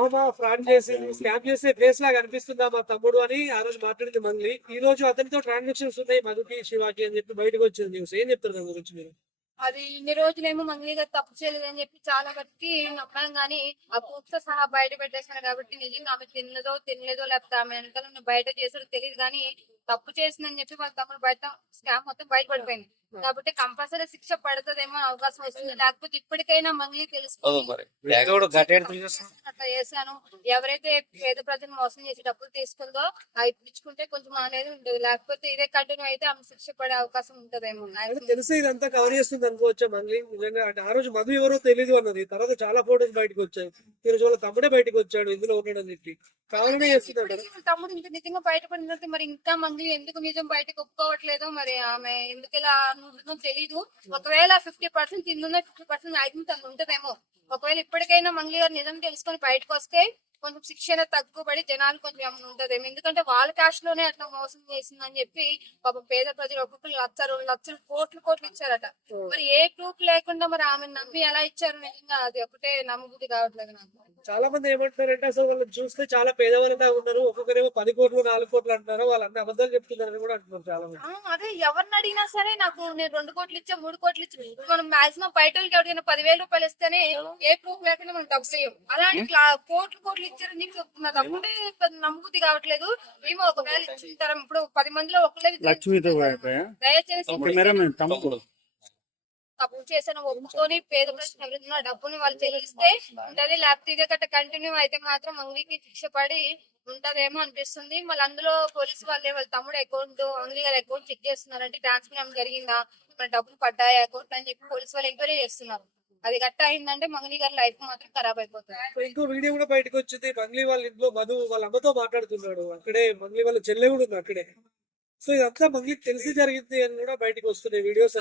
ఓహో ఫ్రాడ్ చేసి స్కామ్ చేసే ఫేస్ లాగా అనిపిస్తుందా మా తమ్ముడు అని ఆ రోజు మాట్లాడింది మంగ్లీ. ఈ రోజు అతనితో ట్రాన్సాక్షన్స్ ఉన్నాయి మధుకి శివాకి అని చెప్పి బయటకు వచ్చింది న్యూస్. ఏం చెప్తారు దాని గురించి మీరు? అది ఇన్ని రోజులేమో మంగ్లీ గారు తప్పు చేయలేదు అని చెప్పి చాలా వరకు నమ్మాం గానీ ఆ ప్రూఫ్ తో సహా బయట పెట్టేశారు కాబట్టి నిజంగా ఆమె తినలేదో లేకపోతే ఆమె వెనకాల ఉన్న బయట చేసాడో తెలియదు కానీ తప్పు చేసిందని చెప్పి వాళ్ళ తమ్ముడు బయట స్కామ్ మొత్తం బయటపడిపోయింది కాబట్టి కంపల్సరీ శిక్ష పడుతుందేమో అవకాశం వస్తుంది. లేకపోతే ఇప్పటికైనా మంగ్లీ తెలుసుకుని అట్లా చేశాను, ఎవరైతే పేద ప్రజలు మోసం చేసి డబ్బులు తీసుకుందో అవి ఇప్పించుకుంటే కొంచెం అనేది ఉండదు, లేకపోతే ఇదే కంటిన్యూ అయితే ఆమె శిక్ష పడే అవకాశం ఉంటదేమో. తెలిసి ఇదంతా కవర్ చేస్తుంది అనుకోవచ్చా మంగ్లీ నిజంగా? అంటే ఆ రోజు మధు ఎవరో తెలియదు అన్నది, తర్వాత చాలా ఫోటోస్ బయటకు వచ్చాయి. ఈ రోజు వాళ్ళ తమ్ముడే బయటకు వచ్చాడు ఇందులో ఉన్నాడని చెప్పి కావాలనే చేస్తున్నాడు. తమ్ముడు ఇంత నిజంగా బయటపడినట్టు మరి ఇంకా మంగ్లీ ఎందుకు నిజం బయటకు ఒప్పుకోవట్లేదు, మరి ఆమె ఎందుకు ఇలా ఉంటుందో తెలీదు. ఒకవేళ 50% తిన్నున్న 50% మ్యాక్సిమం తను ఉంటదేమో. ఒకవేళ ఇప్పటికైనా మంగ్లీ గారు నిజం తెలుసుకొని బయటకు వస్తే కొంచెం శిక్షణ తగ్గుబడి జనాలు కొంచెం ఉంటదేమో. ఎందుకంటే వాళ్ళ క్యాష్ లోనే అట్లా మోసం చేసిందని చెప్పి పాపం పేద ప్రజలు ఒక్కొక్కరు లక్షలు లక్షలు కోట్లు ఇచ్చారట. మరి ఏ ప్రూఫ్ లేకుండా మరి ఆమె నమ్మి ఎలా ఇచ్చారు నిజంగా అది ఒకటే నమ్మబుద్ధి కావట్లేదు నాకు. చాలా మంది ఏమంటారంటే అసలు వాళ్ళని చూస్తే చాలా పేదవాళ్ళగా ఉన్నారు, ఒక్కొక్కరేమో 10 కోట్లు 4 కోట్లు అంటున్నారు, వాళ్ళన్ని అబద్ధాలు చెప్తున్నారని కూడా అంటున్నారు చాలా మంది. అదే ఎవరిని అడిగినా సరే నాకు నేను 2 కోట్లు ఇచ్చా 3 కోట్లు ఇచ్చా, మనం మాక్సిమం బయట వాళ్ళకి ఎవరికైనా 10,000 రూపాయలు ఇస్తేనే ఏ ప్రూఫ్ లేకుండా మనం డబ్బులు ఇవ్వం. అలాంటి కోట్లు ఇచ్చారని నీకు నాకు అప్పుడే నమ్మబుద్ధి కావట్లేదు. మేము ఒకవేళ ఇచ్చిన తరం ఇప్పుడు 10 మందిలో ఒకలేదు దయచేసి తప్పు చేసిన ఒప్పుకొని పేద ప్రజలు ఎవరైనా డబ్బుని వాళ్ళు చెల్లిస్తే ఉంటది, లేకపోతే ఇదే గట్ట కంటిన్యూ అయితే మాత్రం మంగ్లీకి శిక్ష పడి ఉంటదేమో అనిపిస్తుంది. మళ్ళీ అందులో పోలీసు వాళ్ళే వాళ్ళ తమ్ముడు అకౌంట్ మంగ్లీ గారి అకౌంట్ చెక్ చేస్తున్నారంటే ట్రాన్స్ఫర్ జరిగిందా, మన డబ్బులు పడ్డాయి అకౌంట్ అని చెప్పి పోలీసు వాళ్ళు ఎంక్వైరీ చేస్తున్నారు. అది గట్ట అయిందంటే మంగ్లీ గారి లైఫ్ మాత్రం ఖరాబ్ అయిపోతుంది. ఇంకో వీడియో కూడా బయటకు వచ్చింది, మంగ్లీ వాళ్ళ ఇంట్లో మధు వాళ్ళ అమ్మతో మాట్లాడుతున్నాడు, అక్కడే మంగ్లీ వాళ్ళ చెల్లె కూడా ఉంది అక్కడే. సో ఇదంతా మంగ్లీకి తెలిసి జరిగింది అని కూడా బయటకు వస్తున్నాయి వీడియోస్.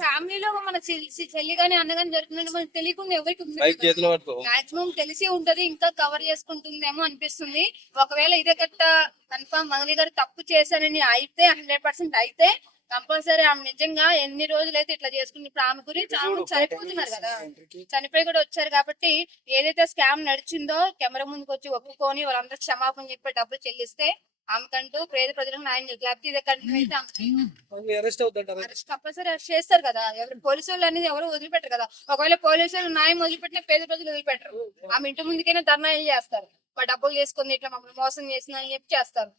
ఫ్యామిలీలో మన చెల్లి గానీ అన్న గానీ జరుగుతుందంటే మనకు తెలియకుండా ఎవరికి మాక్సిమం తెలిసి ఉంటది, ఇంకా కవర్ చేసుకుంటుందేమో అనిపిస్తుంది. ఒకవేళ ఇదే గట్ట కన్ఫర్మ్ మంగ్లీ గారు తప్పు చేశారని అయితే 100% అయితే కంపల్సరీ ఆమె నిజంగా ఎన్ని రోజులైతే ఇట్లా చేసుకుని ఇప్పుడు ఆమె గురించి ఆమె చనిపోతున్నారు కదా, చనిపోయి కూడా వచ్చారు కాబట్టి ఏదైతే స్కామ్ నడిచిందో కెమెరా ముందుకు వచ్చి ఒప్పుకొని వాళ్ళందరూ క్షమాపణ చెప్పి డబ్బులు చెల్లిస్తే ఆమెకంటూ పేద ప్రజలకు న్యాయం లేకపోతే ఇదే కంటిన్యూ అయితే అరెస్ట్ కంపల్సరీ అరెస్ట్ చేస్తారు కదా. ఎవరు పోలీసు వాళ్ళు అనేది ఎవరు వదిలిపెట్టరు కదా. ఒకవేళ పోలీసు వాళ్ళు న్యాయం వదిలిపెట్టినా పేద ప్రజలు వదిలిపెట్టరు. ఆమె ఇంటి ముందుకైనా ధర్నా చేస్తారు, మా డబ్బులు చేసుకుంది ఇట్లా మమ్మల్ని మోసం చేసిందని చెప్పి చేస్తారు.